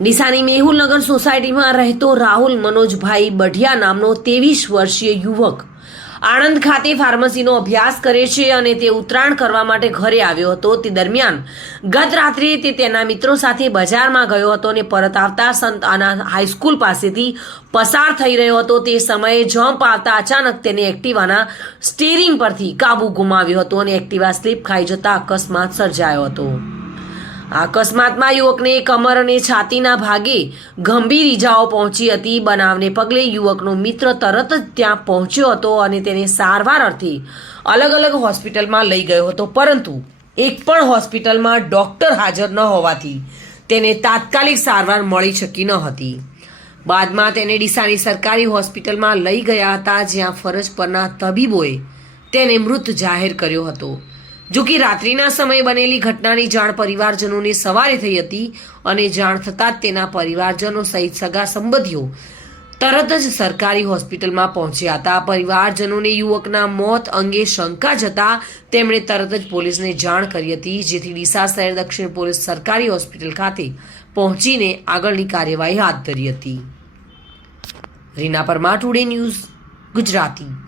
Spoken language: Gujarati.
ડીસાની મેહુલનગર સોસાયટીમાં રહેતો રાહુલ મનોજભાઈ બઢિયા નામનો ત્રેવીસ વર્ષીય યુવક આણંદ ખાતે ફાર્મસીનો અભ્યાસ કરે છે અને તે ઉત્તરાયણ કરવા માટે ઘરે આવ્યો હતો. તે દરમિયાન ગત રાત્રે તે તેના મિત્રો સાથે બજારમાં ગયો હતો અને પરત આવતા સંત આના હાઈસ્કૂલ પાસેથી પસાર થઈ રહ્યો હતો. તે સમયે જમ્પ આવતા અચાનક તેને એક્ટિવાના સ્ટીરિંગ પરથી કાબુ ગુમાવ્યો હતો અને એક્ટિવા સ્લીપ ખાઈ જતા અકસ્માત સર્જાયો હતો. અકસ્માતમાં યુવકને કમર અને છાતીના ભાગે ગંભીર ઈજાઓ પહોંચી હતી. બનાવને પગલે યુવકનો મિત્ર તરત જ ત્યાં પહોંચ્યો હતો અને તેને સારવાર અર્થે અલગ અલગ હોસ્પિટલમાં લઈ ગયો હતો. પરંતુ એક પણ હોસ્પિટલમાં ડોક્ટર હાજર ન હોવાથી તેને તાત્કાલિક સારવાર મળી શકી ન હતી. બાદમાં તેને ડીસાની સરકારી હોસ્પિટલમાં લઈ ગયા હતા, જ્યાં ફરજ પરના તબીબોએ તેને મૃત જાહેર કર્યો હતો. જો કે રાત્રિના સમયે બનેલી ઘટનાની જાણ પરિવારજનોને સવારે થઈ હતી અને જાણ થતાં જ તેના પરિવારજનો સહિત સગા સંબંધીઓ તરત જ સરકારી હોસ્પિટલમાં પહોંચ્યા હતા. પરિવારજનોને યુવકના મોત અંગે શંકા જતા તેમણે તરત જ પોલીસને જાણ કરી હતી, જેથી ડીસા શહેર દક્ષિણ પોલીસ સરકારી હોસ્પિટલ ખાતે પહોંચીને આગળની કાર્યવાહી હાથ ધરી હતી. Reena Parmar, today news Gujarati.